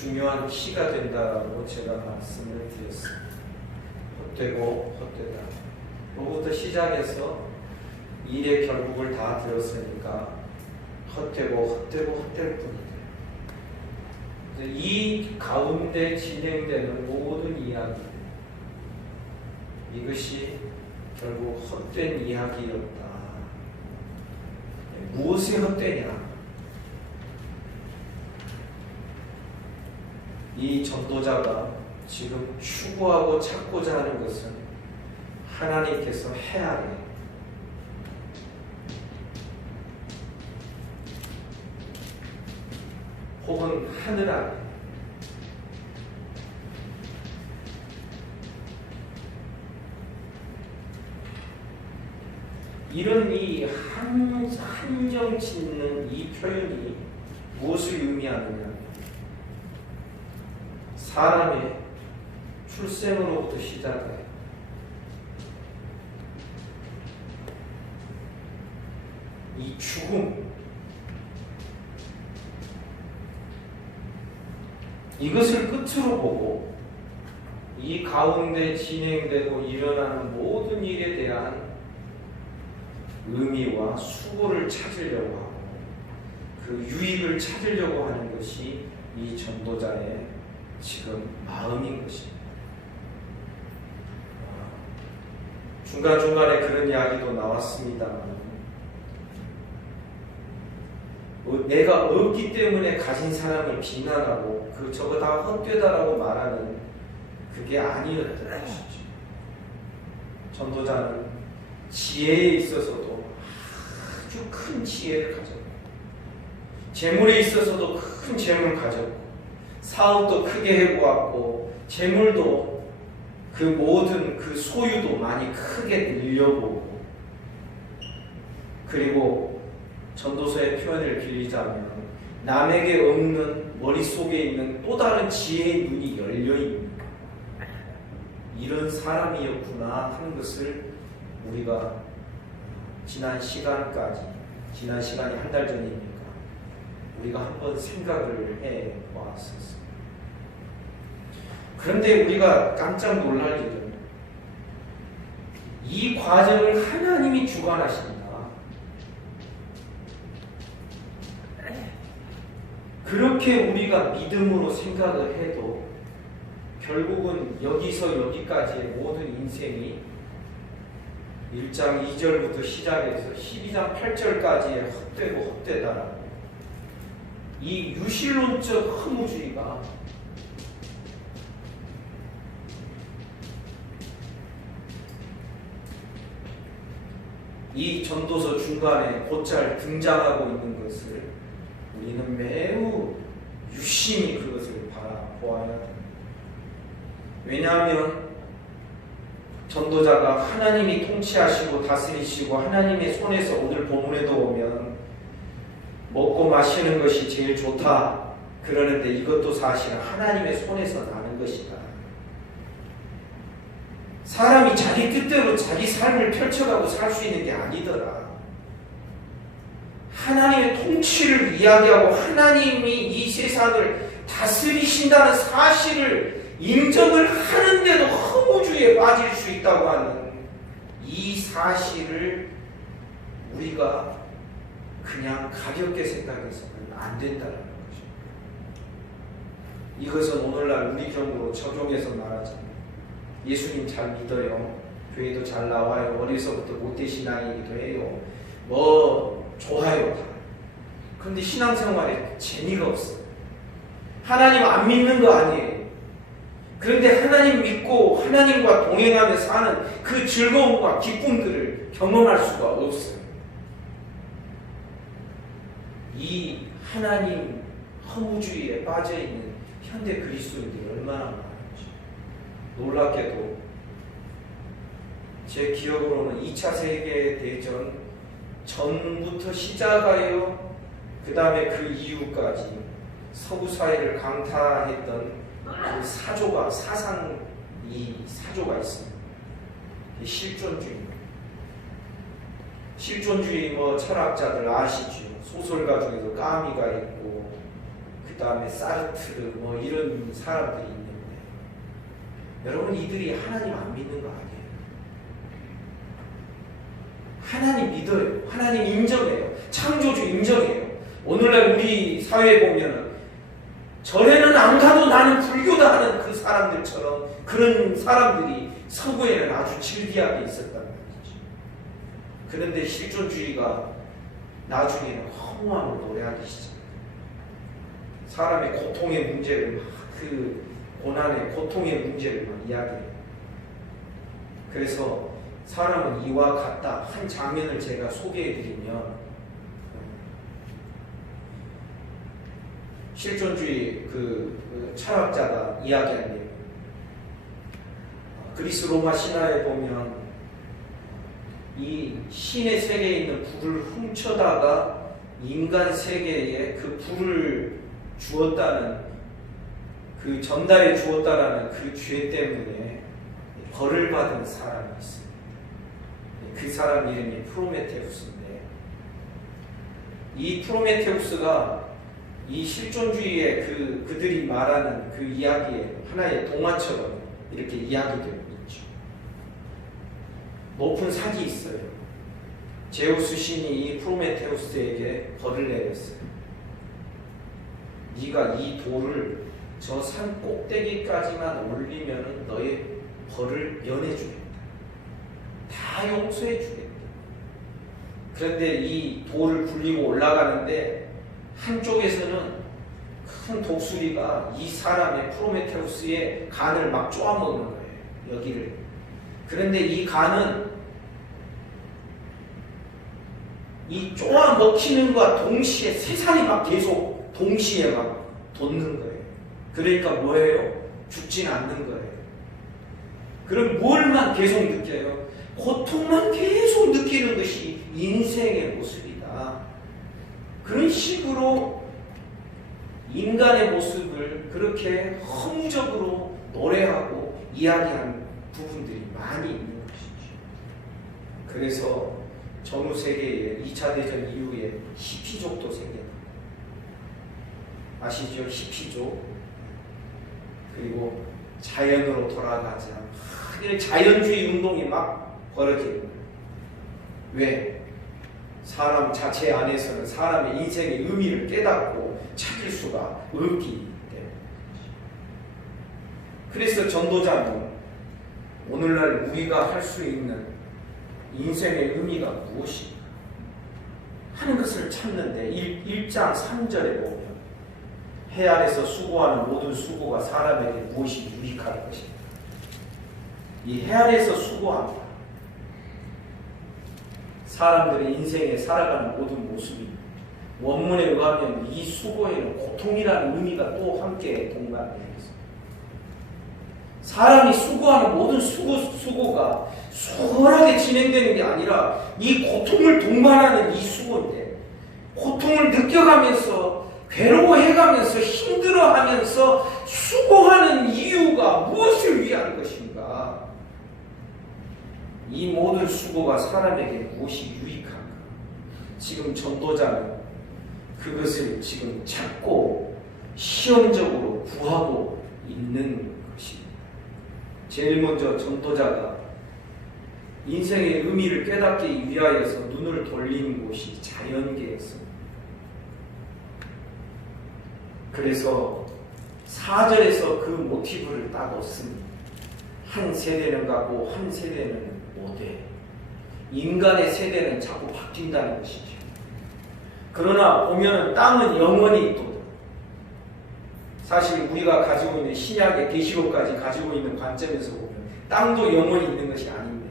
중요한 키가 된다고 제가 말씀을 드렸습니다. 헛되고 헛되다. 뭐부터 시작해서 일의 결국을 다 들었으니까 헛되고 헛되고 헛될 뿐이다. 이 가운데 진행되는 모든 이야기, 이것이 결국 헛된 이야기였다. 무엇이 헛되냐? 이 전도자가 지금 추구하고 찾고자 하는 것은 하나님께서 해 아래, 혹은 하늘 아래, 이런 이 한정 짓는 이 표현이 무엇을 의미하느냐? 사람의 출생으로부터 시작해 이 죽음, 이것을 끝으로 보고 이 가운데 진행되고 일어나는 모든 일에 대한 의미와 수고를 찾으려고 하고 그 유익을 찾으려고 하는 것이 이 전도자의 지금 마음인 것입니다. 중간중간에 그런 이야기도 나왔습니다만 내가 없기 때문에 가진 사람을 비난하고 저거 다 헛되다라고 말하는 그게 아니었던 것이죠. 전도자는 지혜에 있어서도 아주 큰 지혜를 가졌고, 재물에 있어서도 큰 재물을 가졌고, 사업도 크게 해보았고, 재물도 그 모든 그 소유도 많이 크게 늘려보고, 그리고 전도서의 표현을 빌리자면 남에게 없는 머릿속에 있는 또 다른 지혜의 눈이 열려있는 이런 사람이었구나 하는 것을 우리가 지난 시간이 한 달 전이니까 우리가 한번 생각을 해보았었습니다. 그런데 우리가 깜짝 놀랄 일은 이 과정을 하나님이 주관하신다. 그렇게 우리가 믿음으로 생각을 해도 결국은 여기서 여기까지의 모든 인생이 1장 2절부터 시작해서 12장 8절까지의 헛되고 헛되다라고 이 유실론적 허무주의가 이 전도서 중간에 곧잘 등장하고 있는 것을 우리는 매우 유심히 그것을 바라보아야 됩니다. 왜냐하면 전도자가 하나님이 통치하시고 다스리시고 하나님의 손에서 오늘 본문에도 보면 먹고 마시는 것이 제일 좋다 그러는데 이것도 사실 하나님의 손에서 나는 것이다. 사람이 자기 뜻대로 자기 삶을 펼쳐가고 살 수 있는 게 아니더라. 하나님의 통치를 이야기하고 하나님이 이 세상을 다스리신다는 사실을 인정을 하는데도 허무주의에 빠질 수 있다고 하는 이 사실을 우리가 그냥 가볍게 생각해서는 안 된다는 거죠. 이것은 오늘날 우리 경우로 적용해서 말하자면 예수님 잘 믿어요. 교회도 잘 나와요. 어려서부터 모태신앙이기도 해요. 좋아요. 다. 그런데 신앙생활에 재미가 없어요. 하나님 안 믿는 거 아니에요. 그런데 하나님 믿고 하나님과 동행하며 사는 그 즐거움과 기쁨들을 경험할 수가 없어요. 이 하나님 허무주의에 빠져있는 현대 그리스도인들이 얼마나 많은지. 놀랍게도 제 기억으로는 2차 세계대전 전부터 시작하여 그 다음에 그 이후까지 서구 사회를 강타했던 그 사조가 사조가 있습니다. 실존주의 철학자들 아시죠? 소설가 중에서 까미가 있고 그 다음에 사르트르 뭐 이런 사람들이 있는데 여러분 이들이 하나님 안 믿는 거 아니에요. 하나님 믿어요. 하나님 인정해요. 창조주 인정해요. 오늘날 우리 사회에 보면은 절에는 안 가도 나는 불교다 하는 그 사람들처럼 그런 사람들이 서구에는 아주 즐비하게 있었단 말이죠. 그런데 실존주의가 나중에는 허무함을 노래하기 시작해요. 사람의 고통의 문제를 그 고난의 고통의 문제를 막 이야기해요. 그래서 사람은 이와 같다 한 장면을 제가 소개해드리면 실존주의 그 철학자가 이야기합니다. 그리스 로마 신화에 보면 이 신의 세계에 있는 불을 훔쳐다가 인간 세계에 그 불을 주었다는 그 전달해 주었다라는 그 죄 때문에 벌을 받은 사람이 있습니다. 그 사람 이름이 프로메테우스인데 이 프로메테우스가 이 실존주의의 그들이 말하는 그 이야기에 하나의 동화처럼 이렇게 이야기되고 있죠. 높은 산이 있어요. 제우스 신이 이 프로메테우스에게 벌을 내렸어요. 네가 이 돌을 저 산 꼭대기까지만 올리면 너의 벌을 면해주겠다. 다 용서해주겠다. 그런데 이 돌을 굴리고 올라가는데 한쪽에서는 큰 독수리가 이 사람의 프로메테우스의 간을 막 쪼아먹는 거예요. 여기를. 그런데 이 간은 이 쪼아먹히는 것과 동시에 세상이 막 계속 동시에 막 돋는 거예요. 그러니까 뭐예요? 죽진 않는 거예요. 그럼 뭘만 계속 느껴요? 고통만 계속 느끼는 것이 인생의 모습이다. 그런 식으로 인간의 모습을 그렇게 허무적으로 노래하고 이야기하는 부분들이 많이 있는 것이죠. 그래서 전후 세계에 2차 대전 이후에 히피족도 생겼다. 아시죠? 히피족. 그리고 자연으로 돌아가자. 자연주의 운동이 막 벌어지는 거예요. 왜? 사람 자체 안에서는 사람의 인생의 의미를 깨닫고 찾을 수가 없기 때문에. 그래서 전도자는 오늘날 우리가 할 수 있는 인생의 의미가 무엇인가 하는 것을 찾는데 1장 3절에 보면 해 아래서 수고하는 모든 수고가 사람에게 무엇이 유익할 것인가. 이 해 아래서 수고합니다. 사람들의 인생에 살아가는 모든 모습이 원문에 의하면 이 수고에는 고통이라는 의미가 또 함께 동반되어 있습니다. 사람이 수고하는 모든 수고가 수월하게 진행되는 게 아니라 이 고통을 동반하는 이 수고인데 고통을 느껴가면서 괴로워해가면서 힘들어하면서 수고하는 이유가 무엇을 위한 것인가? 이 모든 수고가 사람에게 무엇이 유익한가? 지금 전도자는 그것을 지금 찾고 시험적으로 구하고 있는 것입니다. 제일 먼저 전도자가 인생의 의미를 깨닫기 위하여서 눈을 돌리는 곳이 자연계였습니다. 그래서 4절에서 그 모티브를 딱 얻습니다. 한 세대는 가고 한 세대는 오되 인간의 세대는 자꾸 바뀐다는 것이죠. 그러나 보면 땅은 영원히 있도다. 사실 우리가 가지고 있는 신약의 계시록까지 가지고 있는 관점에서 보면 땅도 영원히 있는 것이 아닌데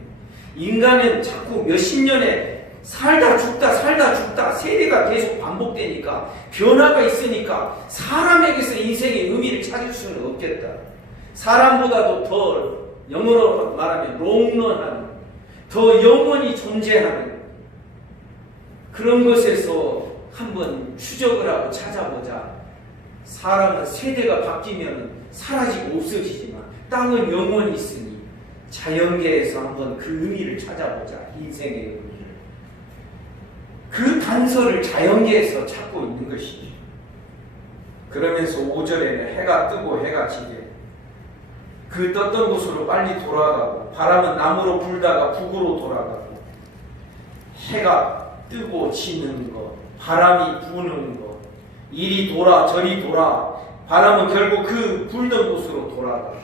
인간은 자꾸 몇십 년에 살다 죽다 세대가 계속 반복되니까 변화가 있으니까 사람에게서 인생의 의미를 찾을 수는 없겠다. 사람보다도 더 영어로 말하면 롱런한 더 영원히 존재하는 그런 것에서 한번 추적을 하고 찾아보자. 사람은 세대가 바뀌면 사라지고 없어지지만 땅은 영원히 있으니 자연계에서 한번 그 의미를 찾아보자. 인생의 의미를. 그 단서를 자연계에서 찾고 있는 것이죠. 그러면서 5절에는 해가 뜨고 해가 지게 그 떴던 곳으로 빨리 돌아가고 바람은 남으로 불다가 북으로 돌아가고 해가 뜨고 지는 것, 바람이 부는 것, 이리 돌아 저리 돌아 바람은 결국 그 불던 곳으로 돌아가고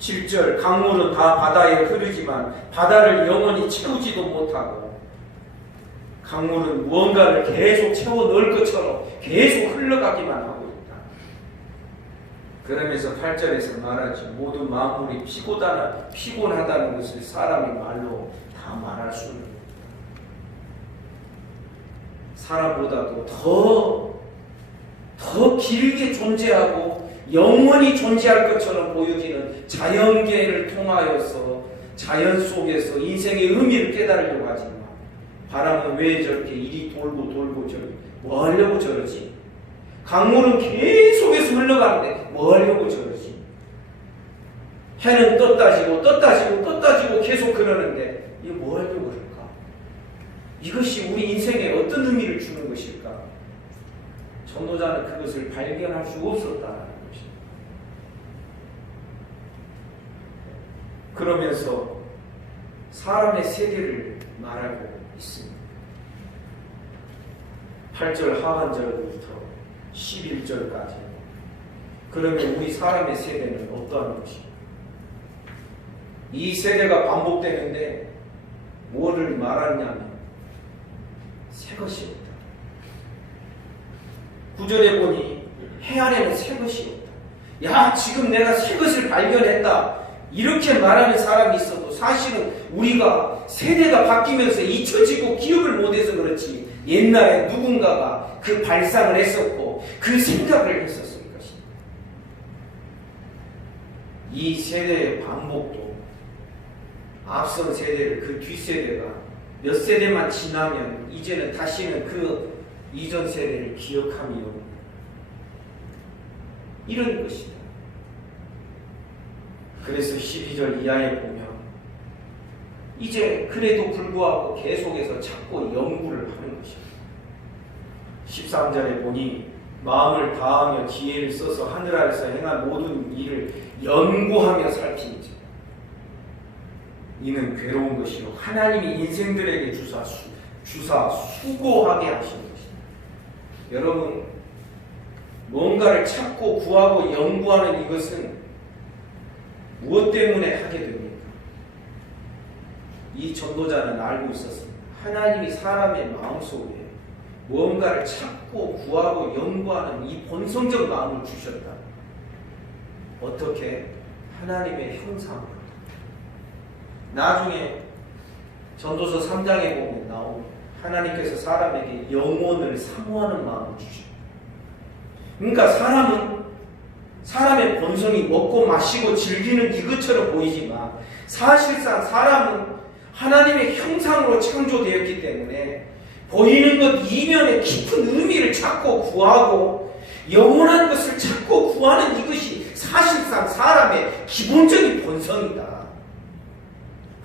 7절 강물은 다 바다에 흐르지만 바다를 영원히 채우지도 못하고 강물은 무언가를 계속 채워 넣을 것처럼 계속 흘러가기만 하고 있다. 그러면서 8절에서 말하지 모든 만물이 피곤하다는 것을 사람이 말로 다 말할 수는 없다. 사람보다도 더 길게 존재하고 영원히 존재할 것처럼 보여지는 자연계를 통하여서 자연 속에서 인생의 의미를 깨달으려고 하지만 바람은 왜 저렇게 이리 돌고 저리 뭐 하려고 저러지? 강물은 계속해서 흘러가는데 뭐 하려고 저러지? 해는 떴다 지고 계속 그러는데 이거 뭐 하려고 그럴까? 이것이 우리 인생에 어떤 의미를 주는 것일까? 전도자는 그것을 발견할 수 없었다는 것입니다. 그러면서 사람의 세계를 말하고 있습니다. 8절 하반절부터 11절까지. 그러면 우리 사람의 세대는 어떠한 것입니까? 이 세대가 반복되는데 뭐를 말하냐면 새 것이 없다. 9절에 보니 해 아래는 새 것이 없다. 야, 지금 내가 새 것을 발견했다. 이렇게 말하는 사람이 있어도 사실은 우리가 세대가 바뀌면서 잊혀지고 기억을 못해서 그렇지 옛날에 누군가가 그 발상을 했었고 그 생각을 했었을 것입니다. 이 세대의 반복도 앞선 세대를 그 뒷세대가 몇 세대만 지나면 이제는 다시는 그 이전 세대를 기억함이 없는 이런 것이다. 그래서 12절 이하에 보면 이제 그래도 불구하고 계속해서 찾고 연구를 하는 것입니다. 13절에 보니 마음을 다하며 지혜를 써서 하늘 아래서 행한 모든 일을 연구하며 살피는 자 이는 괴로운 것이요 하나님이 인생들에게 주사 수고하게 하시는 것입니다. 여러분 뭔가를 찾고 구하고 연구하는 이것은 무엇 때문에 하게 됩니까? 이 전도자는 알고 있었습니다. 하나님이 사람의 마음속에 무언가를 찾고 구하고 연구하는 이 본성적 마음을 주셨다. 어떻게? 하나님의 형상으로. 나중에 전도서 3장에 보면 나옵니다. 하나님께서 사람에게 영혼을 사모하는 마음을 주십니다. 그러니까 사람의 본성이 먹고 마시고 즐기는 이것처럼 보이지만 사실상 사람은 하나님의 형상으로 창조되었기 때문에 보이는 것 이면에 깊은 의미를 찾고 구하고 영원한 것을 찾고 구하는 이것이 사실상 사람의 기본적인 본성이다.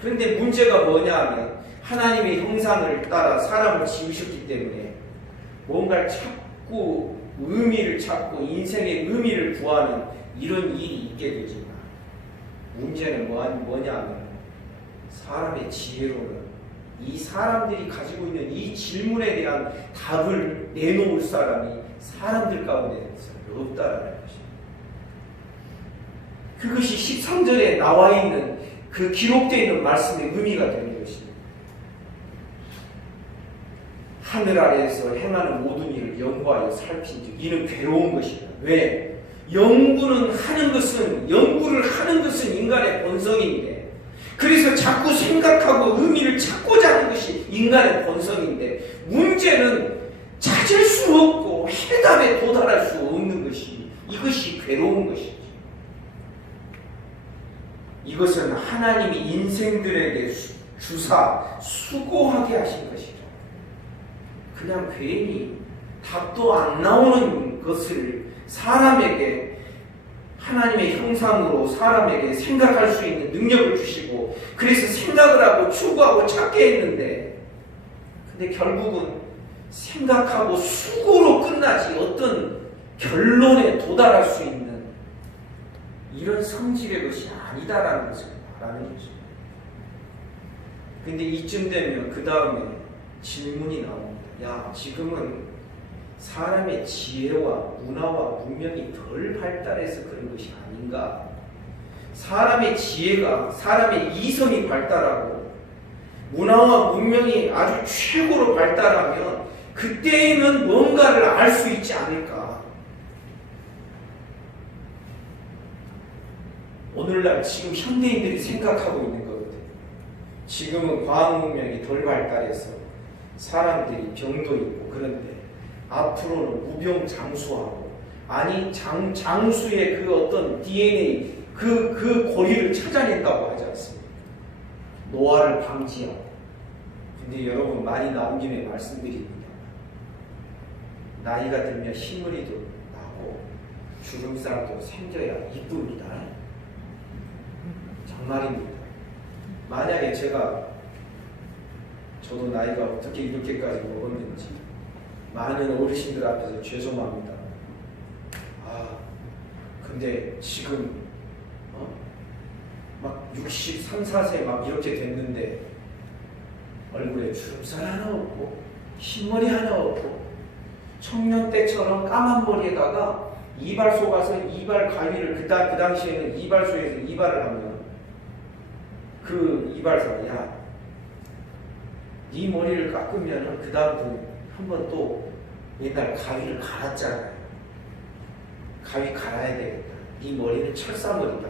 그런데 문제가 뭐냐 하면 하나님의 형상을 따라 사람을 지으셨기 때문에 뭔가를 찾고 의미를 찾고 인생의 의미를 구하는 이런 일이 있게 되지만 문제는 뭐냐 하면 사람의 지혜로는 이 사람들이 가지고 있는 이 질문에 대한 답을 내놓을 사람이 사람들 가운데 없다라는 것입니다. 그것이 13절에 나와 있는 그 기록되어 있는 말씀의 의미가 되는 것입니다. 하늘 아래에서 행하는 모든 일을 연구하여 살핀즉 이는 괴로운 것이다. 왜? 연구를 하는 것은 인간의 본성인데 그래서 자꾸 생각하고 의미를 찾고자 하는 것이 인간의 본성인데 문제는 찾을 수 없고 해답에 도달할 수 없는 것이 이것이 괴로운 것이지. 이것은 하나님이 인생들에게 주사 수고하게 하신 것이죠. 그냥 괜히 답도 안 나오는 것을 사람에게 하나님의 형상으로 사람에게 생각할 수 있는 능력을 주시고 그래서 생각을 하고 추구하고 찾게 했는데 근데 결국은 생각하고 수고로 끝나지 어떤 결론에 도달할 수 있는 이런 성질의 것이 아니다라는 것을 말하는 거죠. 근데 이쯤 되면 그 다음에 질문이 나옵니다. 야, 지금은 사람의 지혜와 문화와 문명이 덜 발달해서 그런 것이 아닌가? 사람의 지혜가, 사람의 이성이 발달하고 문화와 문명이 아주 최고로 발달하면 그때에는 뭔가를 알 수 있지 않을까? 오늘날 지금 현대인들이 생각하고 있는 거거든요. 지금은 과학 문명이 덜 발달해서 사람들이 병도 있고 그런데 앞으로는 무병장수하고, 아니 장수의 그 어떤 DNA 그 고리를 찾아낸다고 하지 않습니까? 노화를 방지하고. 근데 여러분, 말이 나온 김에 말씀드립니다. 나이가 들면 흰머리도 나고 주름살도 생겨야 이쁩니다. 정말입니다. 만약에 저도 나이가 어떻게 이렇게까지 먹었는지 많은 어르신들 앞에서 죄송합니다. 근데 지금 막 63, 4세 막 이렇게 됐는데 얼굴에 주름살 하나 없고 흰머리 하나 없고 청년 때처럼 까만 머리에다가 이발소 가서 이발 가위를 그 당시에는 이발소에서 이발을 하면 그 이발사가 야, 네 머리를 깎으면 그 다음부터 한번 또 옛날 가위를 갈았잖아요. 가위 갈아야 되겠다. 네 머리는 철사머리다.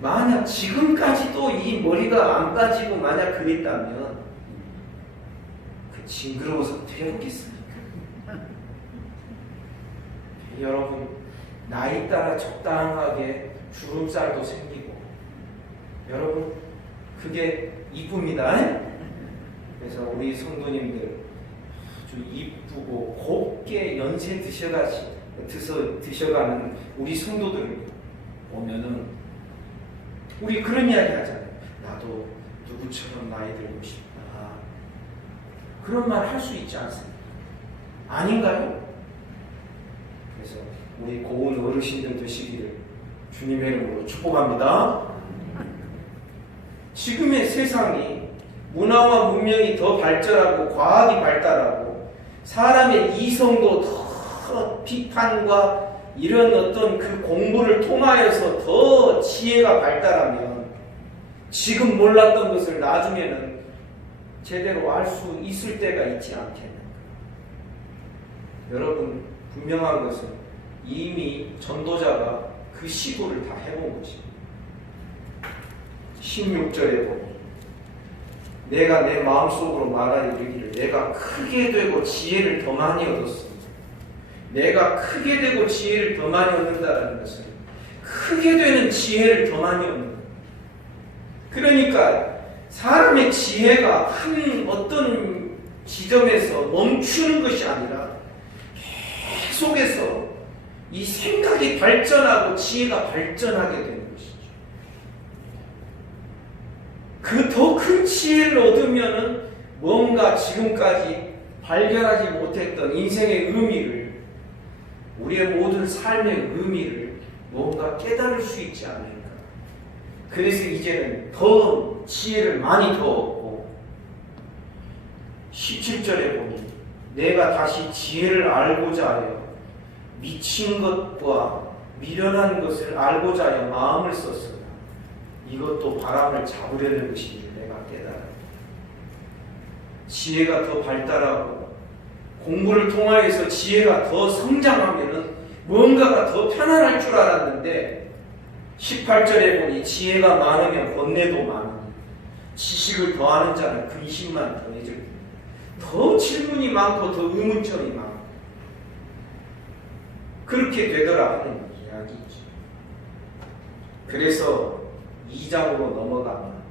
만약 지금까지도 이 머리가 안 빠지고 만약 그랬다면 그 징그러워서 되려보겠습니까? 여러분, 나이 따라 적당하게 주름살도 생기고, 여러분, 그게 이쁩니다. 그래서 우리 성도님들 아주 이쁘고 곱게 연세 드셔가는 우리 성도들을 보면은 우리 그런 이야기 하잖아요. 나도 누구처럼 나이 들고 싶다. 그런 말 할 수 있지 않습니까? 아닌가요? 그래서 우리 고운 어르신들 되시기를 주님의 이름으로 축복합니다. 지금의 세상이 문화와 문명이 더 발전하고 과학이 발달하고 사람의 이성도 더 비판과 이런 어떤 그 공부를 통하여서 더 지혜가 발달하면 지금 몰랐던 것을 나중에는 제대로 알 수 있을 때가 있지 않겠는가. 여러분, 분명한 것은 이미 전도자가 그 시도를 다 해본 것입니다. 16절에 보면 내가 내 마음속으로 말하여 이르기를 내가 크게 되고 지혜를 더 많이 얻었습니다. 내가 크게 되고 지혜를 더 많이 얻는다는 것은 크게 되는 지혜를 더 많이 얻는, 그러니까 사람의 지혜가 한 어떤 지점에서 멈추는 것이 아니라 계속해서 이 생각이 발전하고 지혜가 발전하게 되는 것이죠. 그 더 큰 지혜를 얻으면은 뭔가 지금까지 발견하지 못했던 인생의 의미를, 우리의 모든 삶의 의미를 뭔가 깨달을 수 있지 않을까. 그래서 이제는 더 지혜를 많이 더 얻고, 17절에 보니 내가 다시 지혜를 알고자 하여 미친 것과 미련한 것을 알고자 하여 마음을 썼으나 이것도 바람을 잡으려는 것인 줄 내가 깨달아. 지혜가 더 발달하고 공부를 통하여서 지혜가 더 성장하면은 뭔가가 더 편안할 줄 알았는데 18절에 보니 지혜가 많으면 번뇌도 많으니 지식을 더하는 자는 근심만 더해질 뿐. 더 질문이 많고 더 의문점이 많고 그렇게 되더라 하는 이야기죠. 그래서 2장으로 넘어가면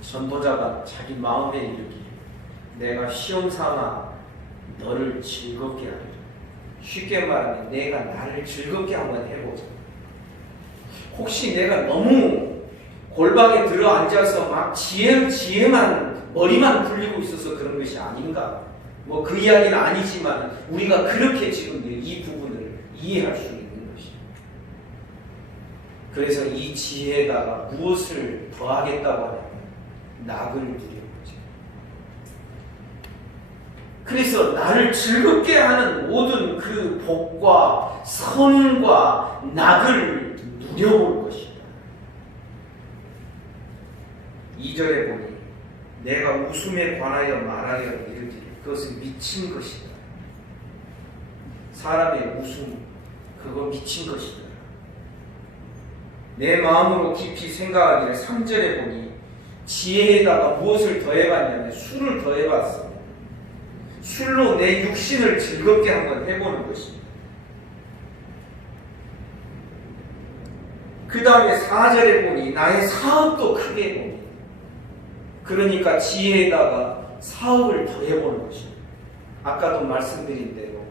전도자가 자기 마음에 이르기를 내가 시험 삼아 너를 즐겁게 하리라. 쉽게 말하면 내가 나를 즐겁게 한번 해보자. 혹시 내가 너무 골방에 들어앉아서 막 지혜만 머리만 굴리고 있어서 그런 것이 아닌가. 뭐 그 이야기는 아니지만 우리가 그렇게 지금 이 부분을 이해할 수 있는 것입니다. 그래서 이 지혜에다가 무엇을 더하겠다고 하냐면 낙을 누리는 거죠. 그래서 나를 즐겁게 하는 모든 그 복과 선과 낙을 누려볼 것이다. 2절에 보니 내가 웃음에 관하여 말하여 이르기를 그것은 미친 것이다. 사람의 웃음 그거 미친 것이다. 내 마음으로 깊이 생각하기를 3절에 보니 지혜에다가 무엇을 더해봤냐면 술을 더해봤습니다. 술로 내 육신을 즐겁게 한번 해보는 것입니다. 그 다음에 4절에 보니 나의 사업도 크게 보니 그러니까 지혜에다가 사업을 더해보는 것입니다. 아까도 말씀드린 대로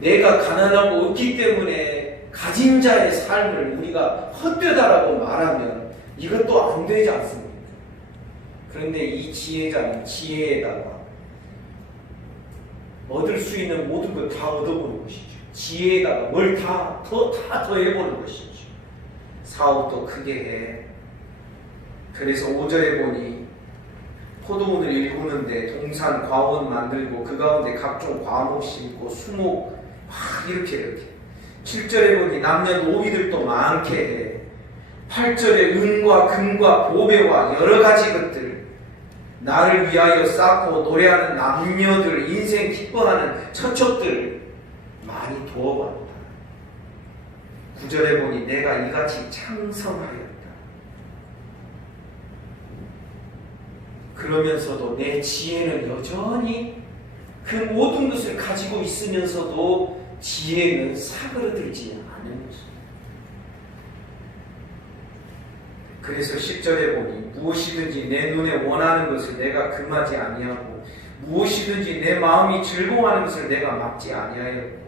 내가 가난하고 없기 때문에 가진 자의 삶을 우리가 헛되다라고 말하면 이것도 안 되지 않습니까? 그런데 이 지혜자는 지혜에다가 얻을 수 있는 모든 걸 다 얻어보는 것이죠. 지혜에다가 뭘 다 더해보는 것이죠. 사업도 크게 해. 그래서 5절에 보니 포도원을 일구는데 동산, 과원 만들고 그 가운데 각종 과목 심고 수목 막 이렇게 7절에 보니 남녀 노비들도 많게 해. 8절에 은과 금과 보배와 여러 가지 것들 나를 위하여 쌓고 노래하는 남녀들 인생 기뻐하는 처척들 많이 도와봤다. 9절에 보니 내가 이같이 창성하였다. 그러면서도 내 지혜는 여전히 그 모든 것을 가지고 있으면서도 지혜는 사그러들지 않은 것입니다. 그래서 10절에 보니 무엇이든지 내 눈에 원하는 것을 내가 금하지 아니하고 무엇이든지 내 마음이 즐거워하는 것을 내가 막지 아니하였고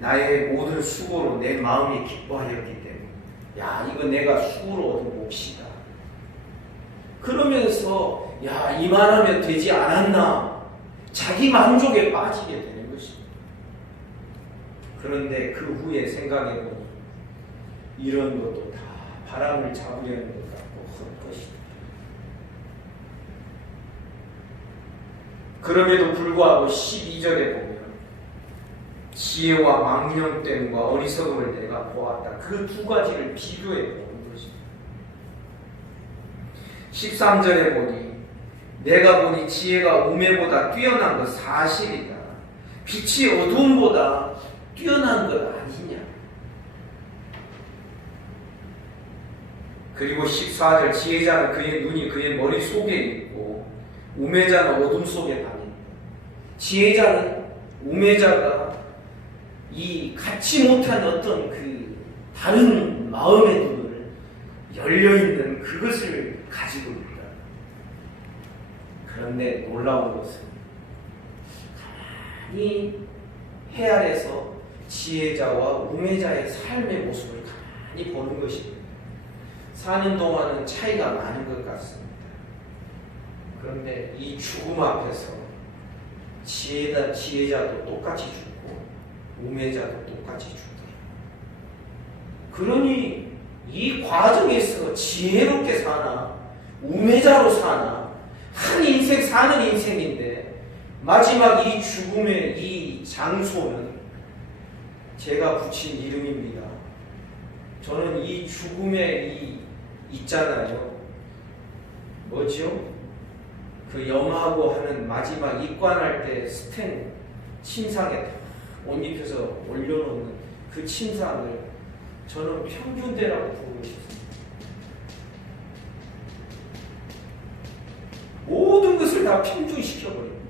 나의 모든 수고로 내 마음이 기뻐하였기 때문에 야 이거 내가 수고로 얻은 몫이다. 그러면서 야 이만하면 되지 않았나 자기 만족에 빠지게 되는 것입니다. 그런데 그 후에 생각해보니 이런 것도 다 바람을 잡으려는 것 같고 헛것이다. 그럼에도 불구하고 12절에 보면 지혜와 망령됨과 어리석음을 내가 보았다. 그 두 가지를 비교해 보는 것입니다. 13절에 보니 내가 보니 지혜가 우매보다 뛰어난 것 사실이다. 빛이 어두움보다 뛰어난 것 아니냐. 그리고 14절 지혜자는 그의 눈이 그의 머릿속에 있고 우매자는 어둠 속에 다닌다. 지혜자는 우매자가 이 갖지 못한 어떤 그 다른 마음의 눈을 열려있는 그것을 가지고 있다. 그런데 놀라운 것은 가만히 해 아래서 지혜자와 우매자의 삶의 모습을 가만히 보는 것입니다. 사는 동안은 차이가 많은 것 같습니다. 그런데 이 죽음 앞에서 지혜자도 똑같이 죽고 우매자도 똑같이 죽더라. 그러니 이 과정에서 지혜롭게 사나 우매자로 사나 한 인생 사는 인생인데 마지막 이 죽음의 이 장소는 제가 붙인 이름입니다. 저는 이 죽음의 이 있잖아요. 뭐죠? 그 염하고 하는 마지막 입관할 때 스텐 침상에 옷 입혀서 올려놓는 그 침상을 저는 평균대라고 부르고 싶습니다. 모든 것을 다 평준시켜버립니다.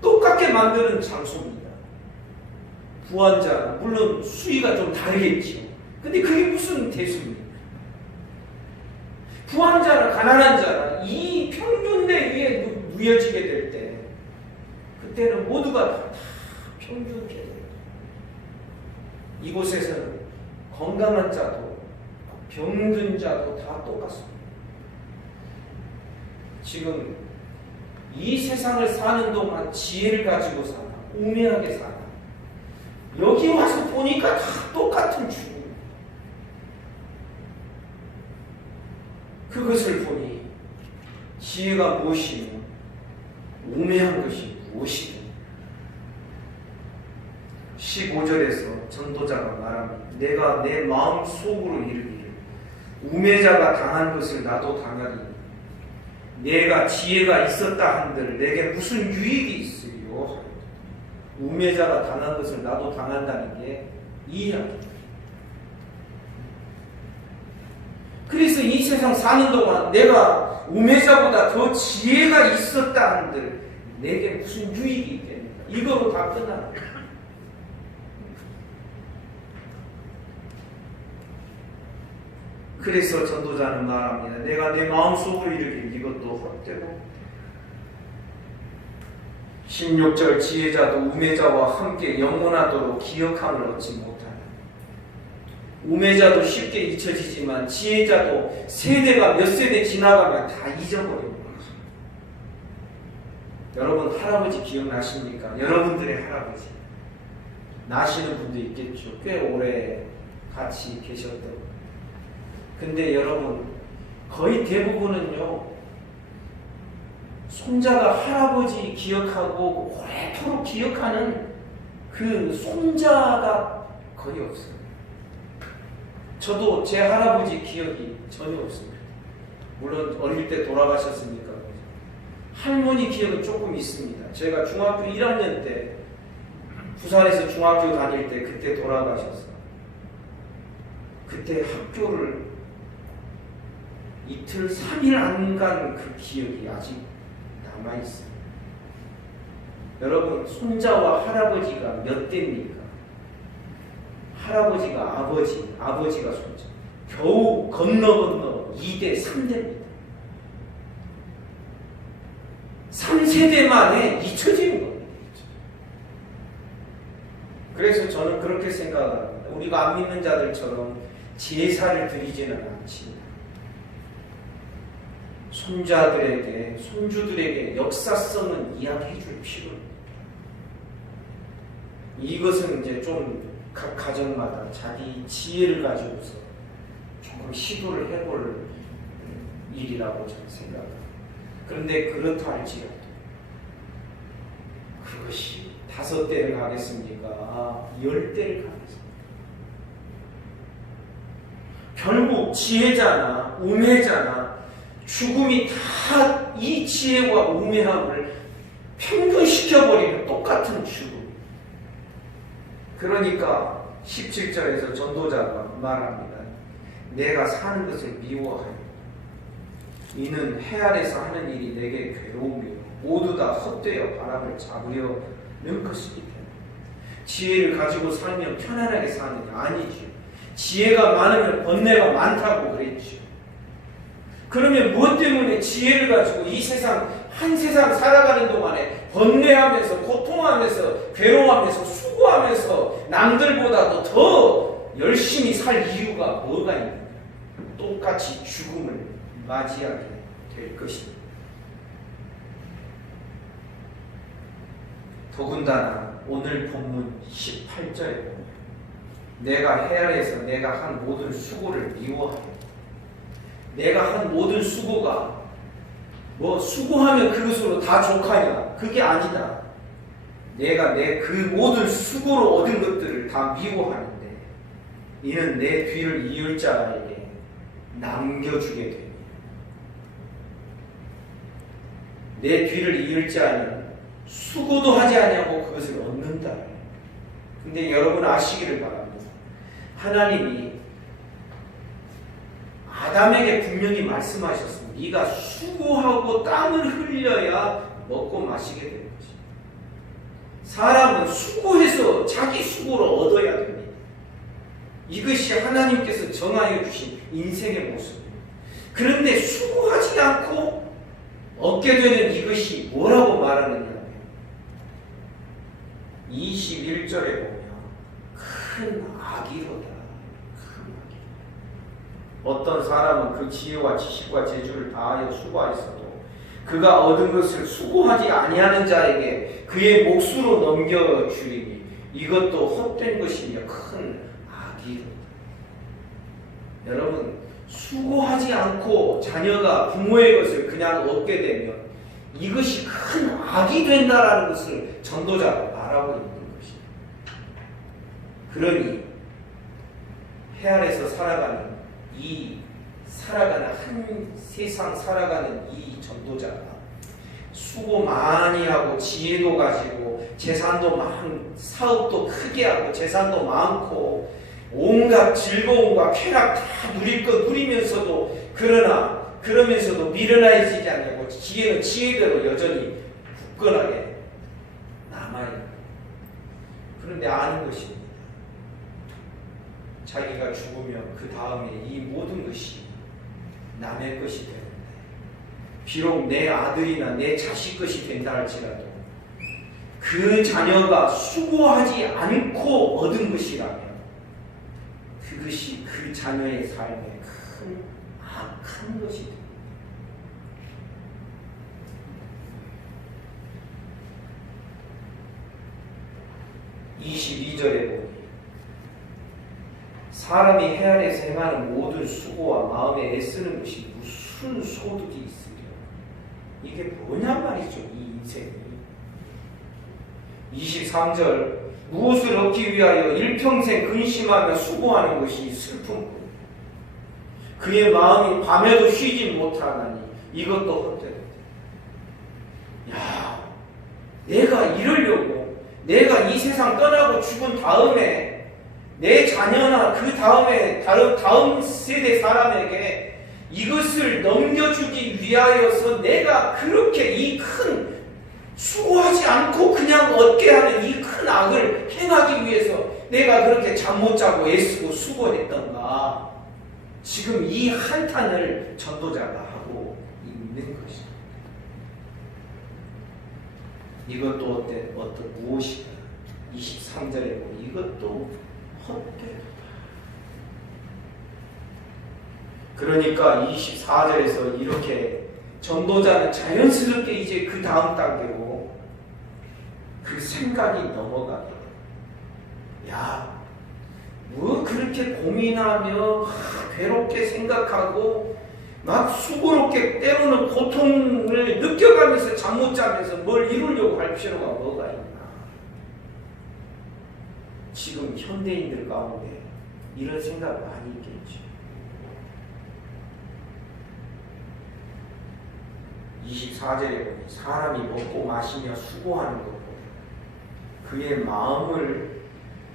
똑같게 만드는 장소입니다. 부한자 물론 수위가 좀 다르겠죠. 근데 그게 무슨 대수입니까? 부한 자나 가난한 자나 이 평균대 위에 누워지게 될 때 그때는 모두가 다 평균게 돼요. 이곳에서는 건강한 자도 병든 자도 다 똑같습니다. 지금 이 세상을 사는 동안 지혜를 가지고 사나, 우매하게 사나. 여기 와서 보니까 다 똑같은 죽음. 그것을 보니 지혜가 무엇이며 우매한 것이 무엇이며 15절에서 전도자가 말합니다. 내가 내 마음 속으로 이르기를 우매자가 당한 것을 나도 당하리니 내가 지혜가 있었다 한들 내게 무슨 유익이 있으리요. 우매자가 당한 것을 나도 당한다는 게 이 이야기입니다. 그래서 이 세상 사는 동안 내가 우매자보다 더 지혜가 있었다 한들 내게 무슨 유익이 있겠습니까? 이거로 다 끝나는 거예요. 그래서 전도자는 말합니다. 내가 내 마음속으로 이르길 이것도 헛되고 16절 지혜자도 우매자와 함께 영원하도록 기억함을 얻지 못하나. 우매자도 쉽게 잊혀지지만 지혜자도 세대가 몇 세대 지나가면 다 잊어버립니다. 여러분 할아버지 기억나십니까? 여러분들의 할아버지 나시는 분도 있겠죠. 꽤 오래 같이 계셨던. 근데 여러분 거의 대부분은요 손자가 할아버지 기억하고 오래도록 기억하는 그 손자가 거의 없어요. 저도 제 할아버지 기억이 전혀 없습니다. 물론 어릴 때 돌아가셨으니까. 할머니 기억은 조금 있습니다. 제가 중학교 1학년 때 부산에서 중학교 다닐 때 그때 돌아가셨어요. 그때 학교를 이틀 3일 안 간 그 기억이 아직 남아있어요. 여러분 손자와 할아버지가 몇 대입니까? 할아버지가 아버지, 아버지가 손자. 겨우 건너 2대, 3대입니다. 3세대 만에 잊혀지는 겁니다. 그래서 저는 그렇게 생각합니다. 우리가 안 믿는 자들처럼 제사를 드리지는 않습니다. 손자들에게, 손주들에게 역사성은 이야기해 줄 필요는 이것은 이제 좀 각 가정마다 자기 지혜를 가지고서 조금 시도를 해볼 일이라고 저는 생각합니다. 그런데 그렇다 할지라도 그것이 5대를 가겠습니까? 10대를 가겠습니까? 결국 지혜자나 우매자나 죽음이 다 이 지혜와 우매함을 평균시켜버리는 똑같은 죽음. 그러니까 17절에서 전도자가 말합니다. 내가 사는 것을 미워하여 이는 해 아래서 하는 일이 내게 괴로우며 모두 다 헛되어 바람을 잡으려는 것이기 때문에. 지혜를 가지고 살면 편안하게 사느냐? 아니죠. 지혜가 많으면 번뇌가 많다고 그랬죠. 그러면 무엇 때문에 지혜를 가지고 이 세상 한 세상 살아가는 동안에 번뇌하면서 고통하면서 괴로워하면서 수고하면서 남들보다도 더 열심히 살 이유가 뭐가 있는가? 똑같이 죽음을 맞이하게 될 것입니다. 더군다나 오늘 본문 18절에 보면 내가 해 아래에서 내가 한 모든 수고를 미워하여. 내가 한 모든 수고가 뭐 수고하면 그것으로 다 족하냐? 그게 아니다. 내가 내 그 모든 수고로 얻은 것들을 다 미워하는데 이는 내 뒤를 이을 자에게 남겨주게 됩니다. 내 뒤를 이을 자는 수고도 하지 아니하고 그것을 얻는다. 근데 여러분 아시기를 바랍니다. 하나님이 아담에게 분명히 말씀하셨습니다. 네가 수고하고 땀을 흘려야 먹고 마시게 되는 것입니다. 사람은 수고해서 자기 수고를 얻어야 됩니다. 이것이 하나님께서 정하여 주신 인생의 모습입니다. 그런데 수고하지 않고 얻게 되는 이것이 뭐라고 말하느냐? 21절에 보면 큰 악이로다. 어떤 사람은 그 지혜와 지식과 재주를 다하여 수고하였어도 그가 얻은 것을 수고하지 아니하는 자에게 그의 몫으로 넘겨주리니 이것도 헛된 것이며 큰 악이로다. 여러분, 수고하지 않고 자녀가 부모의 것을 그냥 얻게 되면 이것이 큰 악이 된다라는 것을 전도자가 말하고 있는 것입니다. 그러니 해 아래서 살아가는 한 세상 살아가는 이 전도자가 수고 많이 하고 지혜도 가지고 재산도 사업도 크게 하고 재산도 많고 온갖 즐거움과 쾌락 다 누릴 것 누리면서도 그러면서도 미련해지지 않냐고 지혜는 지혜대로 여전히 굳건하게 남아있는. 그런데 아는 것입니다. 자기가 죽으면 그 다음에 이 모든 것이 남의 것이 되는데, 비록 내 아들이나 내 자식 것이 된다 할지라도 그 자녀가 수고하지 않고 얻은 것이라면 그것이 그 자녀의 삶에 큰 악한 것이 됩니다. (22절에) 보니 사람이 해 아래에서 행하는 모든 수고와 마음에 애쓰는 것이 무슨 소득이 있으려. 이게 뭐냐 말이죠, 이 인생이. 23절, 무엇을 얻기 위하여 일평생 근심하며 수고하는 것이 슬픔뿐. 그의 마음이 밤에도 쉬지 못하나니 이것도 헛되다. 야, 내가 이러려고, 내가 이 세상 떠나고 죽은 다음에 내 자녀나 그 다음에 다음 세대 사람에게 이것을 넘겨주기 위하여서 내가 그렇게 이 큰 수고하지 않고 그냥 얻게 하는 이 큰 악을 행하기 위해서 내가 그렇게 잠 못 자고 애쓰고 수고했던가. 지금 이 한탄을 전도자가 하고 있는 것입니다. 이것도 어떤 무엇이다. 23절에 보면 이것도 헛되다. 그러니까 24절에서 이렇게 전도자는 자연스럽게 이제 그 다음 단계로 그 생각이 넘어가게. 야, 뭐 그렇게 고민하며 괴롭게 생각하고 막 수고롭게 때로는 고통을 느껴가면서 잠 못 자면서 뭘 이루려고 할 필요가 뭐가 있나. 지금 현대인들 가운데 이런 생각 많이 있겠죠. 24절에 보니 사람이 먹고 마시며 수고하는 것보다 그의 마음을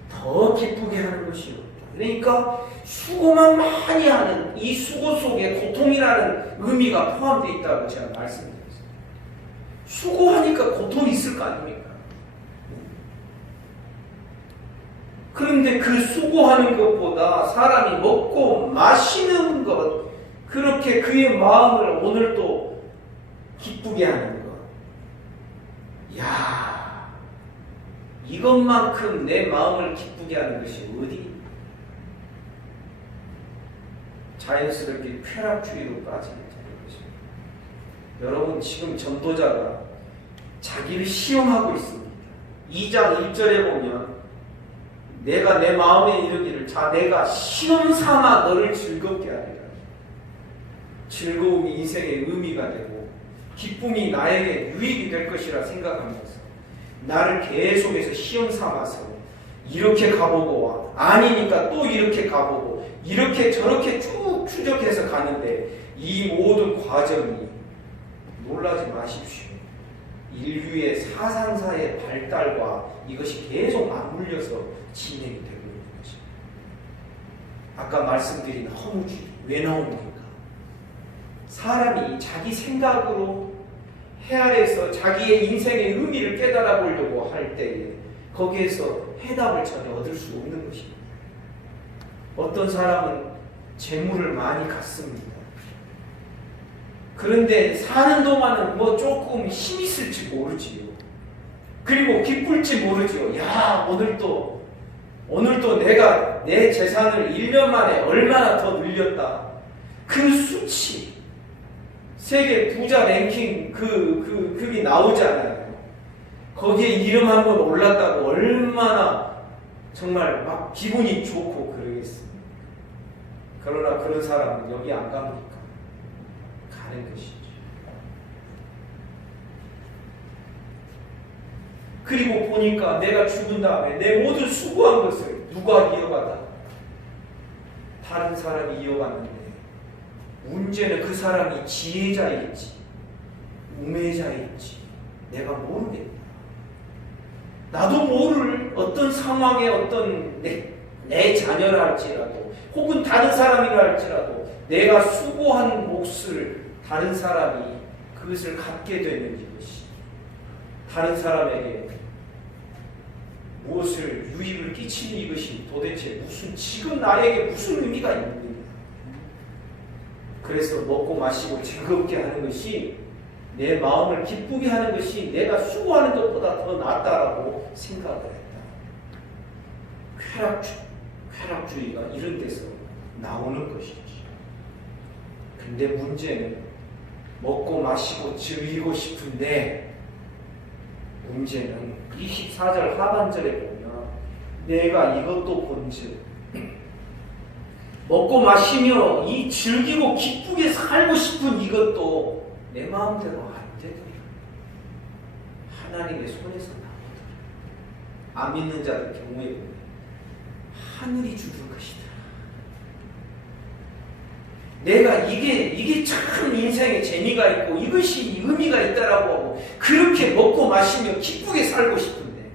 더 기쁘게 하는 것이 없다. 그러니까 수고만 많이 하는 이 수고 속에 고통이라는 의미가 포함되어 있다고 제가 말씀드렸습니다. 수고하니까 고통이 있을 거 아닙니까? 그런데 그 수고하는 것보다 사람이 먹고 마시는 것, 그렇게 그의 마음을 오늘도 기쁘게 하는 것. 야, 이것만큼 내 마음을 기쁘게 하는 것이 어디? 자연스럽게 쾌락주의로 빠지게 되는 것입니다. 여러분, 지금 전도자가 자기를 시험하고 있습니다. 2장 1절에 보면 내가 내 마음에 이르기를 자 내가 시험 삼아 너를 즐겁게 하리라. 즐거움이 인생의 의미가 되고 기쁨이 나에게 유익이 될 것이라 생각하면서 나를 계속해서 시험 삼아서 이렇게 가보고 아니니까 또 이렇게 가보고 이렇게 저렇게 쭉 추적해서 가는데 이 모든 과정이 놀라지 마십시오. 인류의 사상사의 발달과 이것이 계속 맞물려서 진행이 되고 있는 것입니다. 아까 말씀드린 허무주의 왜 나옵니까? 사람이 자기 생각으로 헤아려서 자기의 인생의 의미를 깨달아 보려고 할 때에 거기에서 해답을 전혀 얻을 수 없는 것입니다. 어떤 사람은 재물을 많이 갖습니다. 그런데 사는 동안은 뭐 조금 힘이 있을지 모르지요. 그리고 기쁠지 모르지요. 야, 오늘도 내가 내 재산을 1년 만에 얼마나 더 늘렸다. 그 수치, 세계 부자 랭킹 그게 나오잖아요. 거기에 이름 한번 올랐다고 얼마나 정말 막 기분이 좋고 그러겠습니까? 그러나 그런 사람은 여기 안 갑니까? 가는 것이죠. 그리고 보니까 내가 죽은 다음에 내 모든 수고한 것을 누가 이어가다? 다른 사람이 이어갔는데 문제는 그 사람이 지혜자일지 우매자일지 내가 모르겠다. 나도 모를 어떤 상황에 어떤 내 자녀라 할지라도 혹은 다른 사람이라 할지라도 내가 수고한 몫을 다른 사람이 그것을 갖게 되는 이것이 다른 사람에게 무엇을 유익을 끼치는 이것이 도대체 무슨 지금 나에게 무슨 의미가 있느냐. 그래서 먹고 마시고 즐겁게 하는 것이 내 마음을 기쁘게 하는 것이 내가 수고하는 것보다 더 낫다라고 생각을 했다. 쾌락주의가 이런 데서 나오는 것이지. 근데 문제는 먹고 마시고 즐기고 싶은데 문제는 24절 하반절에 보면 내가 이것도 본즉 먹고 마시며 이 즐기고 기쁘게 살고 싶은 이것도 내 마음대로 안 되더라. 하나님의 손에서 나오더라. 안 믿는 자들 경우에 보면 하늘이 주는 것이다. 내가 이게 참 인생에 재미가 있고 이것이 의미가 있다라고 하고 그렇게 먹고 마시며 기쁘게 살고 싶은데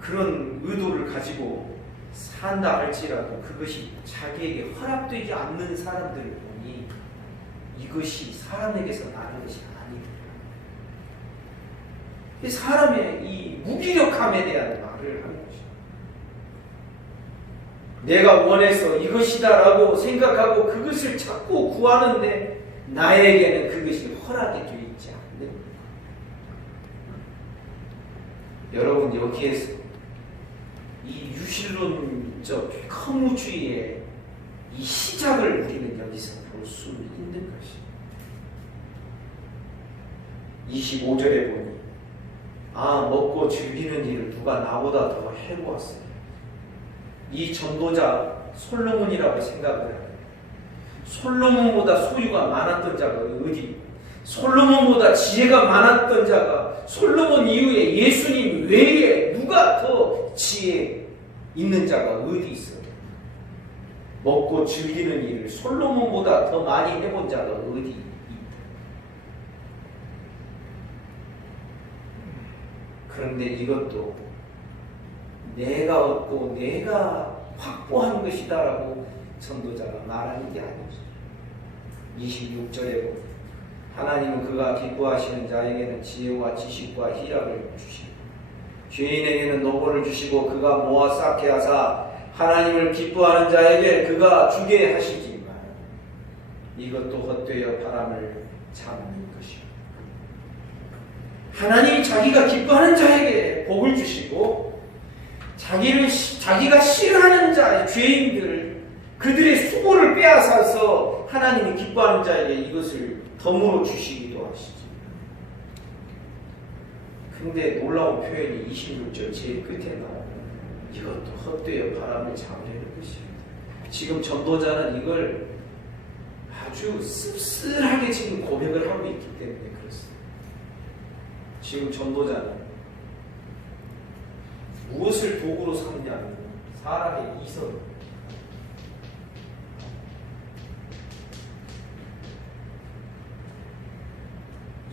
그런 의도를 가지고 산다 할지라도 그것이 자기에게 허락되지 않는 사람들을 보니 이것이 사람에게서 나는 것이 아니다. 사람의 이 무기력함에 대한 말을 하는 것이다. 내가 원해서 이것이다라고 생각하고 그것을 찾고 구하는데 나에게는 그것이 허락이 되어 있지 않는 거예요. 여러분 여기에서 이 유실론적 허무주의의 이 시작을 우리는 여기서 볼 수 있는 것이에요. 25절에 보니 먹고 즐기는 일을 누가 나보다 더 해보았어요. 이 전도자 솔로몬이라고 생각을 해요. 솔로몬보다 소유가 많았던 자가 어디? 솔로몬보다 지혜가 많았던 자가 솔로몬 이후에 예수님 외에 누가 더 지혜 있는 자가 어디 있어요? 먹고 즐기는 일을 솔로몬보다 더 많이 해본 자가 어디 있다? 그런데 이것도 내가 얻고 내가 확보한 것이다라고 전도자가 말하는 게 아니죠. 26절에 보면 하나님은 그가 기뻐하시는 자에게는 지혜와 지식과 희락을 주시고 죄인에게는 노고를 주시고 그가 모아 쌓게 하사 하나님을 기뻐하는 자에게 그가 주게 하시지만 이것도 헛되어 바람을 잡는 것이요. 하나님이 자기가 기뻐하는 자에게 복을 주시고 자기가 싫어하는 자, 죄인들, 그들의 수고를 빼앗아서 하나님이 기뻐하는 자에게 이것을 덤으로 주시기도 하시죠. 근데 놀라운 표현이 26절 제일 끝에 나와요. 이것도 헛되어 바람을 잡으려는 것입니다. 지금 전도자는 이걸 아주 씁쓸하게 지금 고백을 하고 있기 때문에 그렇습니다. 지금 전도자는 무엇을 도구로 삼냐면 사람의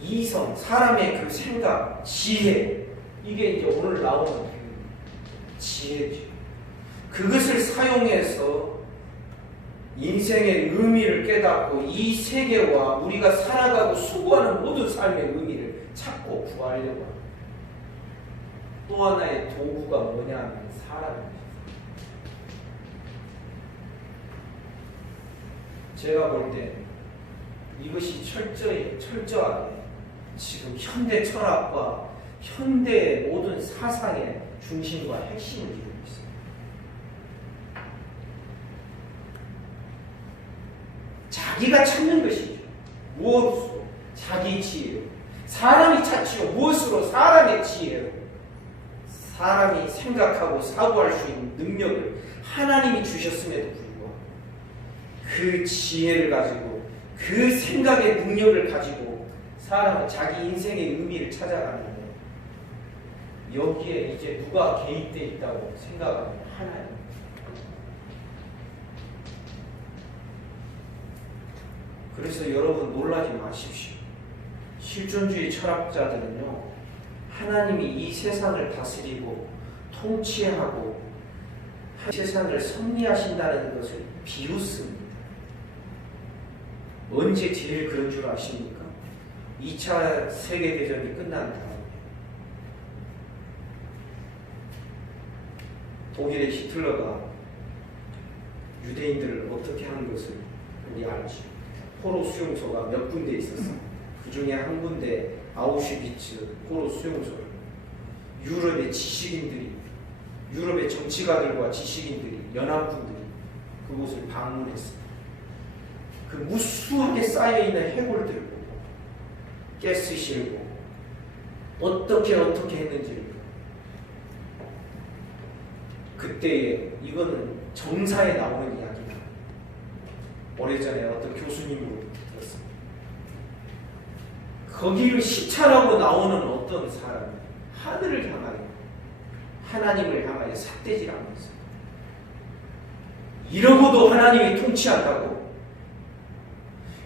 이성, 사람의 그 생각, 지혜, 이게 이제 오늘 나오는 지혜죠. 그것을 사용해서 인생의 의미를 깨닫고 이 세계와 우리가 살아가고 수고하는 모든 삶의 의미를 찾고 구하려고 합니다. 또 하나의 도구가 뭐냐면 사람입니다. 제가 볼 때 이것이 철저하게 지금 현대 철학과 현대 모든 사상의 중심과 핵심을 이루고 있습니다. 자기가 찾는 것이죠. 무엇으로? 자기 지혜로. 사람이 찾지요. 무엇으로? 사람의 지혜로. 사람이 생각하고 사고할 수 있는 능력을 하나님이 주셨음에도 불구하고 그 지혜를 가지고 그 생각의 능력을 가지고 사람은 자기 인생의 의미를 찾아가는데 여기에 이제 누가 개입되어 있다고 생각하면 하나님. 그래서 여러분 놀라지 마십시오. 실존주의 철학자들은요, 하나님이 이 세상을 다스리고 통치하고 세상을 섭리하신다는 것을 비웃습니다. 언제 제일 그런 줄 아십니까? 2차 세계대전이 끝난 다음에 독일의 히틀러가 유대인들을 어떻게 하는 것을 우리 알죠. 포로 수용소가 몇 군데 있었어. 그 중에 한 군데 아우슈비츠 포로 수용소를 유럽의 지식인들이, 유럽의 정치가들과 지식인들이, 연합군들이 그곳을 방문했습니다. 그 무수하게 쌓여있는 해골들을 보고 가스실을 보고 어떻게 했는지를 보고 그때에 이거는 정사에 나오는 이야기다. 오래전에 어떤 교수님으로 들었습니다. 거기를 시찰하고 나오는 어떤 사람이 하늘을 향하여 하나님을 향하여 삿대질하면서 이러고도 하나님이 통치한다고?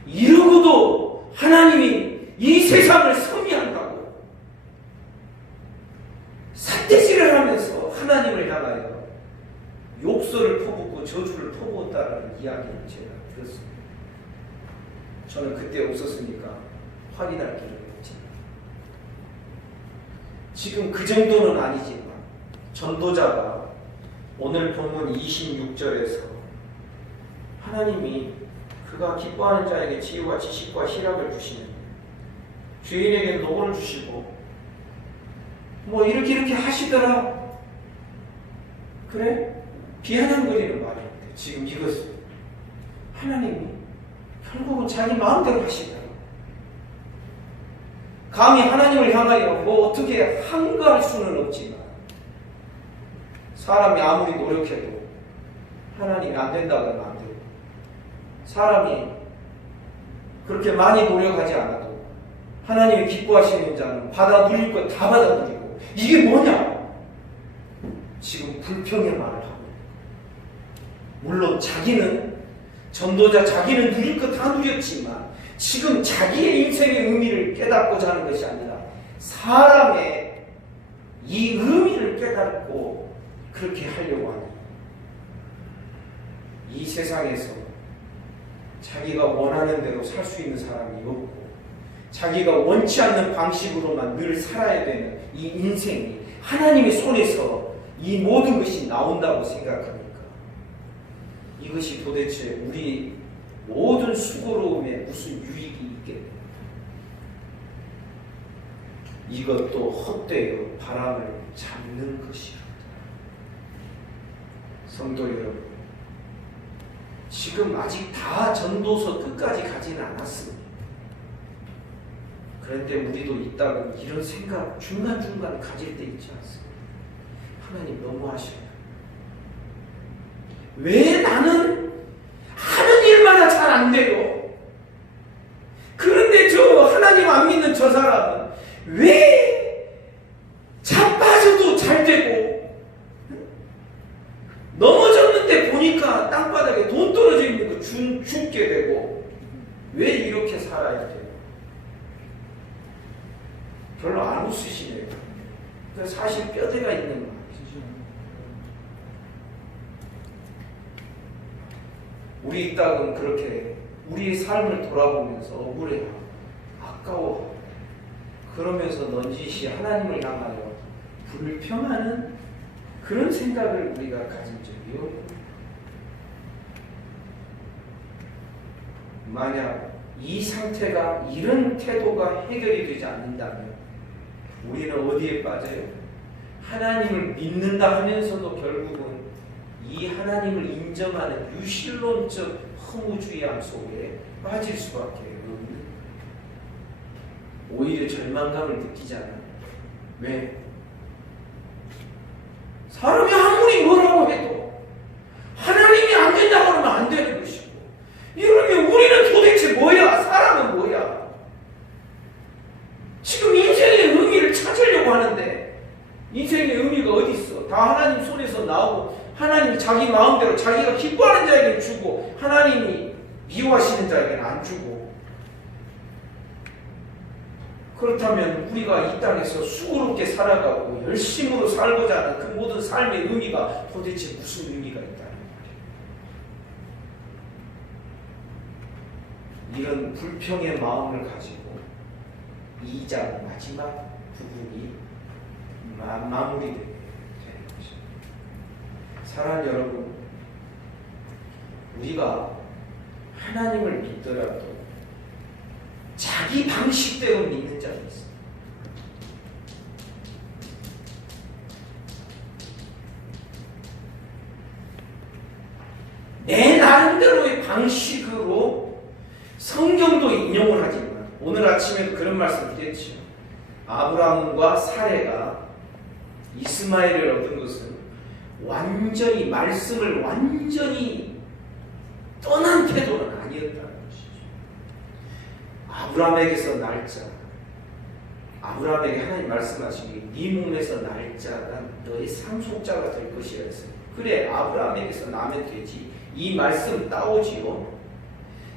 이러고도 하나님이 이 세상을 섭리한다고? 삿대질을 하면서 하나님을 향하여 욕설을 퍼붓고 저주를 퍼부었다는 이야기를 제가 들었습니다. 저는 그때 없었으니까 확인할 길은 없지만 지금 그 정도는 아니지만 전도자가 오늘 본문 26절에서 하나님이 그가 기뻐하는 자에게 지혜와 지식과 희락을 주시는 죄인에게는 노고를 주시고 뭐 이렇게 하시더라. 그래? 비아냥거리는 말입니다. 지금 이것은 하나님이 결국은 자기 마음대로 하시더라. 감히 하나님을 향하여 뭐 어떻게 한가할 수는 없지만 사람이 아무리 노력해도 하나님이 안 된다고 하면 안 되고 사람이 그렇게 많이 노력하지 않아도 하나님이 기뻐하시는 자는 받아 누릴 것 다 받아 누리고 이게 뭐냐? 지금 불평의 말을 하고 물론 자기는 전도자 자기는 누릴 것 다 누렸지만 지금 자기의 인생의 의미를 깨닫고자 하는 것이 아니라 사람의 이 의미를 깨닫고 그렇게 하려고 하는 이 세상에서 자기가 원하는 대로 살 수 있는 사람이 없고 자기가 원치 않는 방식으로만 늘 살아야 되는 이 인생이 하나님의 손에서 이 모든 것이 나온다고 생각하니까 이것이 도대체 우리 모든 수고로움에 무슨 유익이 있겠느냐. 이것도 헛되어 바람을 잡는 것이로다. 성도 여러분, 지금 아직 다 전도서 끝까지 가지는 않았습니다. 그런데 우리도 이따가 이런 생각 중간중간 가질 때 있지 않습니까? 하나님 너무하셔요. 왜 나는 하는 일마다 잘 안 돼요? 그런데 저 하나님 안 믿는 저 사람은 왜 자빠져도 잘 되고 넘어졌는데 보니까 땅바닥에 돈 떨어져 있는 거 죽게 되고 왜 이렇게 살아야 돼요? 별로 안 웃으시네요. 사실 뼈대가 있는 말이죠. 우리 딸은 그렇게 우리의 삶을 돌아보면서 억울해하고 아까워하고 그러면서 넌지시 하나님을 향하여 불평하는 그런 생각을 우리가 가진 적이 없고 만약 이 상태가 이런 태도가 해결이 되지 않는다면 우리는 어디에 빠져요? 하나님을 믿는다 하면서도 결국은 이 하나님을 인정하는 유실론적 허무주의함 속에 빠질 수밖에 없는 오히려 절망감을 느끼잖아요. 왜? 사람이 아무리 뭐라고 해도 하나님이 안 된다고 하면 안 되는 것이고, 이러면 우리는 도대체 뭐야? 사람은 뭐야? 지금 인생의 의미를 찾으려고 하는데 인생의 의미가 어디 있어? 다 하나님 손에서 나오고, 하나님이 자기 마음대로 자기가 기뻐하는 자에게 주고, 하나님이 미워하시는 자에게는 안 주고. 그렇다면 우리가 이 땅에서 수고롭게 살아가고 열심으로 살고자 하는 그 모든 삶의 의미가 도대체 무슨 의미가 있다는 말이에요. 이런 불평의 마음을 가지고 2장 마지막 부분이 마무리되게 되는 것입니다. 사랑하는 여러분, 우리가 하나님을 믿더라도 자기 방식대로 믿는 자가 있어요. 내 나름대로의 방식으로 성경도 인용을 하지만, 오늘 아침에도 그런 말씀 드렸죠. 아브라함과 사레가 이스마엘을 얻은 것은 완전히 말씀을 완전히 떠난 태도는 아니었다는 것이죠. 아브라함에게서 날짜, 아브라함에게 하나님 말씀하시니 네 몸에서 날 자가 너의 상속자가 될 것이라 했어요. 그래, 아브라함에게서 나면 되지. 이 말씀 따오지요.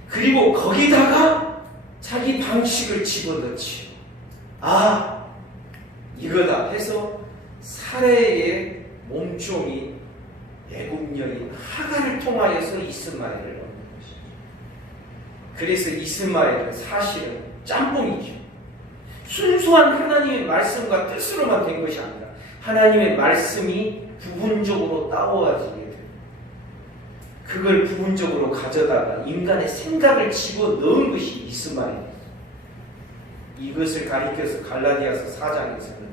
그리고 거기다가 자기 방식을 집어넣지요. 아, 이거다 해서 사레의 몸종이 애굽 여인 하갈을 통하여서 이스마엘을 얻는 것이죠. 그래서 이스마엘은 사실은 짬뽕이죠. 순수한 하나님의 말씀과 뜻으로만 된 것이 아니라 하나님의 말씀이 부분적으로 따오어지게 됩니다. 그걸 부분적으로 가져다가 인간의 생각을 집어넣은 것이 이스마엘입니다. 이것을 가리켜서 갈라디아서 4장에서는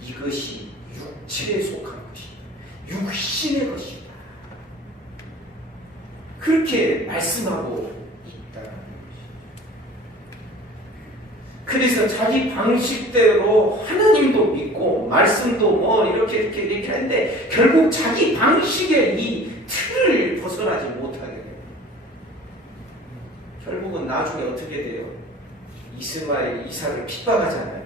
이것이 육체에 속한 것이다, 육신의 것이다, 그렇게 말씀하고 있다는 것이죠. 그래서 자기 방식대로 하나님도 믿고 말씀도 뭐 이렇게 하는데 결국 자기 방식의 이 틀을 벗어나지 못하게 돼요. 결국은 나중에 어떻게 돼요? 이스마엘이 이삭을 핍박하잖아요.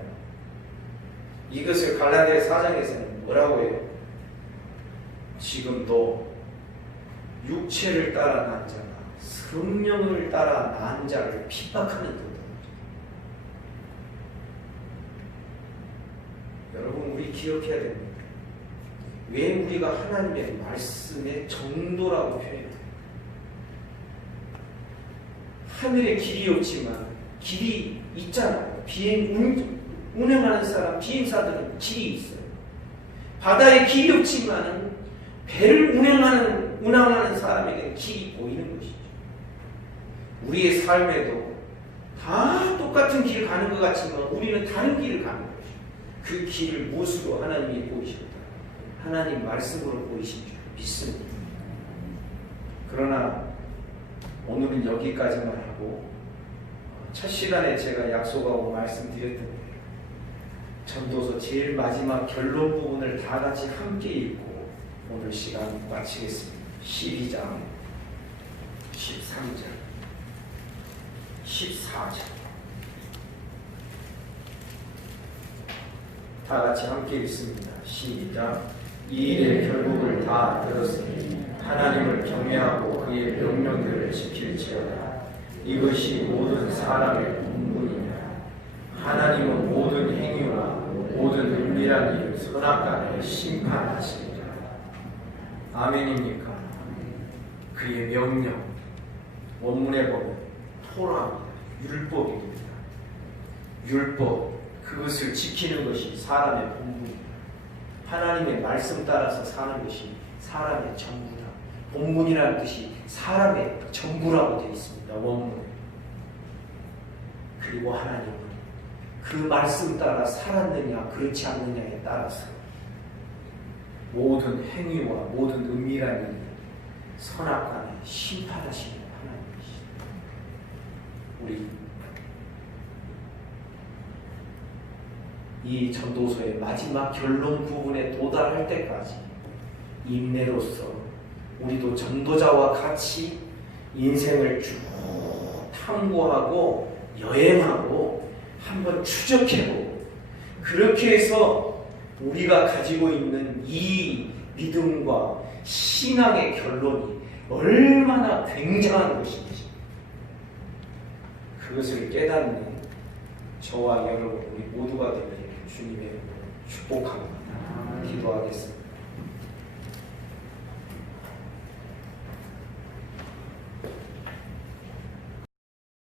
이것을 갈라디아 4장에서는 뭐라고 해요? 지금도 육체를 따라 난 자가 성령을 따라 난 자를 핍박하는 도다. 여러분, 우리 기억해야 됩니다. 왜 우리가 하나님의 말씀의 정도라고 표현해요? 하늘에 길이 없지만 길이 있잖아요. 운행하는 사람, 비행사들은 길이 있어요. 바다에 길이 없지만은 배를 운항하는 사람에게 길이 보이는 것이죠. 우리의 삶에도 다 똑같은 길을 가는 것 같지만 우리는 다른 길을 가는 것이죠. 그 길을 무엇으로 하나님이 보이셨다? 하나님 말씀으로 보이신 줄 믿습니다. 그러나 오늘은 여기까지만 하고, 첫 시간에 제가 약속하고 말씀드렸던데 전도서 제일 마지막 결론 부분을 다 같이 함께 읽고 오늘 시간 마치겠습니다. 12장, 13절, 14절 다 같이 함께 읽습니다. 시작. 이 일의 결국을 다 들었으니 하나님을 경외하고 그의 명령들을 지킬지어다. 이것이 모든 사람의 본분이냐. 하나님은 모든 행위와 모든 은밀한 일을 선악간에 심판하시리라. 아멘입니까? 그의 명령, 원문에 보면 토라입니다. 율법입니다. 율법, 그것을 지키는 것이 사람의 본분입니다. 하나님의 말씀 따라서 사는 것이 사람의 전부다. 본분이라는 뜻이 사람의 전부라고 되어 있습니다. 원문에. 그리고 하나님은 그 말씀 따라 살았느냐 그렇지 않느냐에 따라서 모든 행위와 모든 은밀한 일, 선악간에 심판하시는 하나님이시다. 우리 이 전도서의 마지막 결론 부분에 도달할 때까지 인내로서 우리도 전도자와 같이 인생을 쭉 탐구하고 여행하고 한번 추적해보고, 그렇게 해서 우리가 가지고 있는 이 믿음과 신앙의 결론이 얼마나 굉장한 것인지 그것을 깨닫는 저와 여러분 우리 모두가 되기를 주님의 축복합니다. 기도하겠습니다.